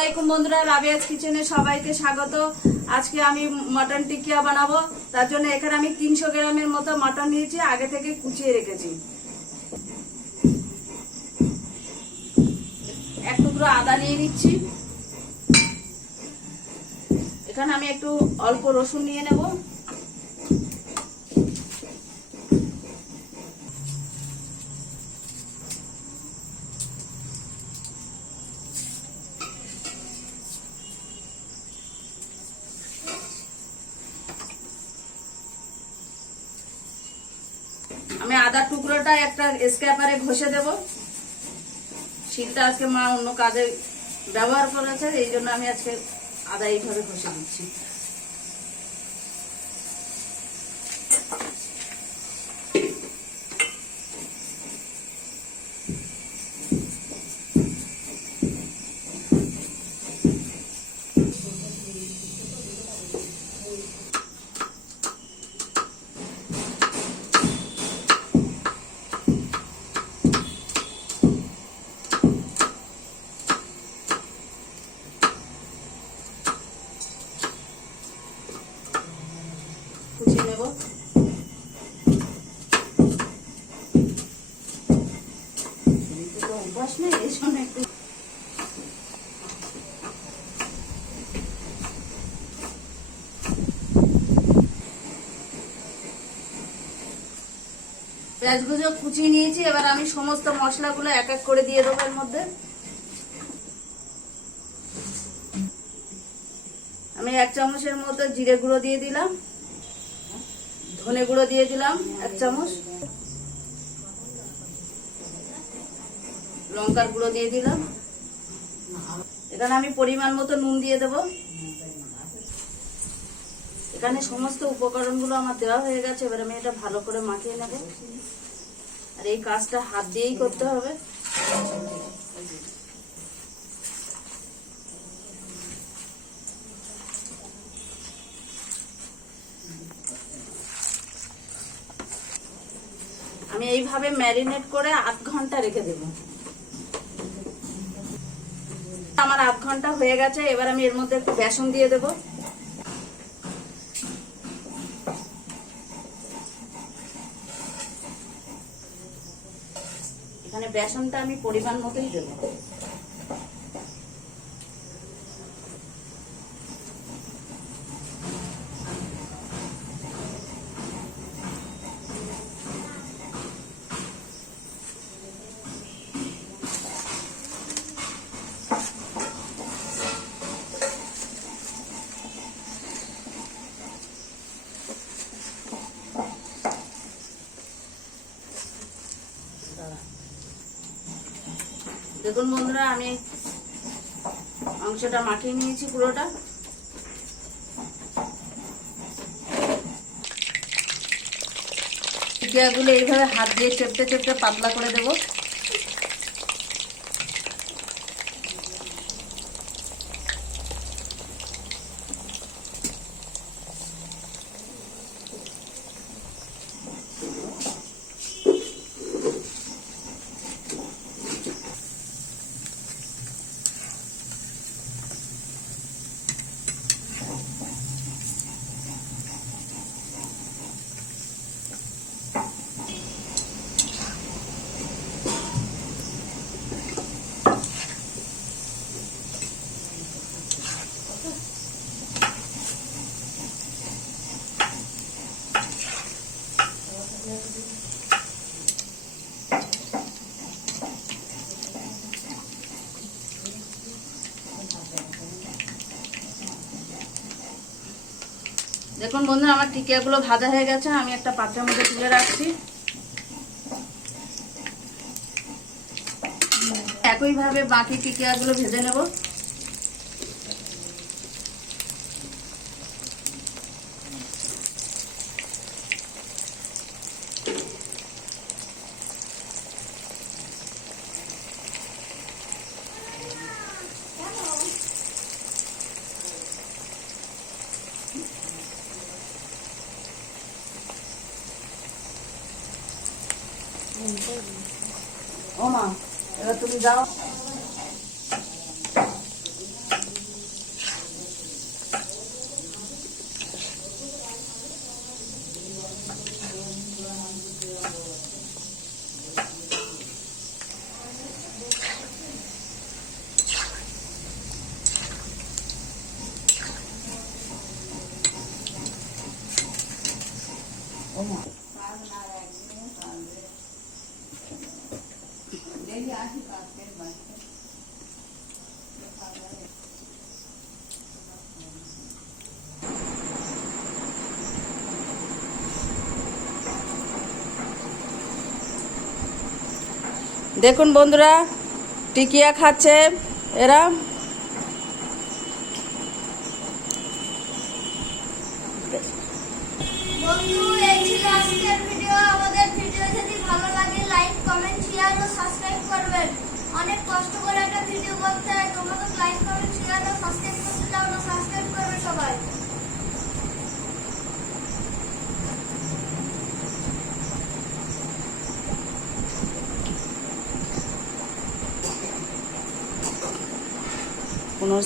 আলাইকুম বন্ধুরা, রাবিয়াস কিচেনে সবাইকে স্বাগত। আজকে আমি মটন টিকিয়া বানাবো। তার জন্য এখানে আমি 300 গ্রামের মতো মটন নিয়েছি, আগে থেকে কুচিয়ে রেখেছি। এক টুকরো আদা নিয়ে নিচ্ছি। এখানে আমি একটু অল্প রসুন নিয়ে নেব। আমি আদার টুকরোটা একটা স্ক্র্যাপারে ঘষে দেব। শিলটা আজকে মা অন্য কাজে ব্যবহার করেছে, এই জন্য আমি আজকে আদা এইভাবে ঘষে দিচ্ছি। কুচিয়ে নেব। অভ্যাস নেই এই সময় একটু পেঁয়াজগুলো কুচিয়ে নিয়েছি। এবার আমি সমস্ত মশলাগুলো এক এক করে দিয়ে দেবো এর মধ্যে। আমি 1 চামচের মতো জিরে গুঁড়ো দিয়ে দিলাম, ধনে গুঁড়ো দিয়ে দিলাম 1 চামচ, লঙ্কার গুঁড়ো দিয়ে দিলাম। এখানে আমি পরিমাণ মতো নুন দিয়ে দেব। এখানে সমস্ত উপকরণগুলো আমার দেওয়া হয়ে গেছে। এবার আমি এটা ভালো করে মাখিয়ে নেব। আর এই কাজটা হাত দিয়েই করতে হবে। আমি এইভাবে ম্যারিনেট করে 8 ঘন্টা রেখে দেব। আমার 8 ঘন্টা হয়ে গেছে। এবার আমি এর মধ্যে একটু বেসন দিয়ে দেব। এখানে বেসনটা আমি পরিমাণ মতোই দেব। দেখুন বন্ধুরা, আমি মাংসটা মাখিয়ে নিয়েছি পুরোটা। টিকিয়াগুলো এইভাবে হাত দিয়ে চেপটে চেপটে পাতলা করে দেব। দেখুন বন্ধুরা, আমার টিকিয়াগুলো ভাজা হয়ে গেছে। আমি একটা পাত্রের মধ্যে তুলে রাখছি। একইভাবে বাকি টিকিয়াগুলো ভেজে নেব। ও মা, এবার তুমি যাও। দেখুন বন্ধুরা, টিকিয়া খাচ্ছে এরা। বন্ধু, এই ছিল আজকের ভিডিও। আমাদের ভিডিও যদি ভালো লাগে লাইক, কমেন্ট, শেয়ার ও সাবস্ক্রাইব করবেন। অনেক কষ্ট করে একটা ভিডিও করতে হয়, তোমরা লাইক, কমেন্ট, শেয়ার ও সাবস্ক্রাইব করতে চাও না, সাবস্ক্রাইব করবে সবাই। কোনো